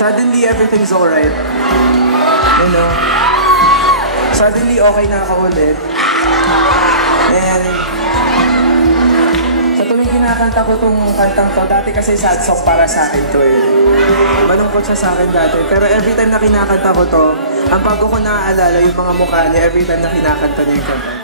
Suddenly, everything's alright. You know? Suddenly, okay na ako ulit. And sa tuwing kinakanta ko tong kantang to, dati kasi sad song para sa akin to eh. Malungkot siya sa akin dati. Pero every time na kinakanta ko to, ang bago ko naaalala yung mga mukha niya every time na kinakanta niya yung kanta.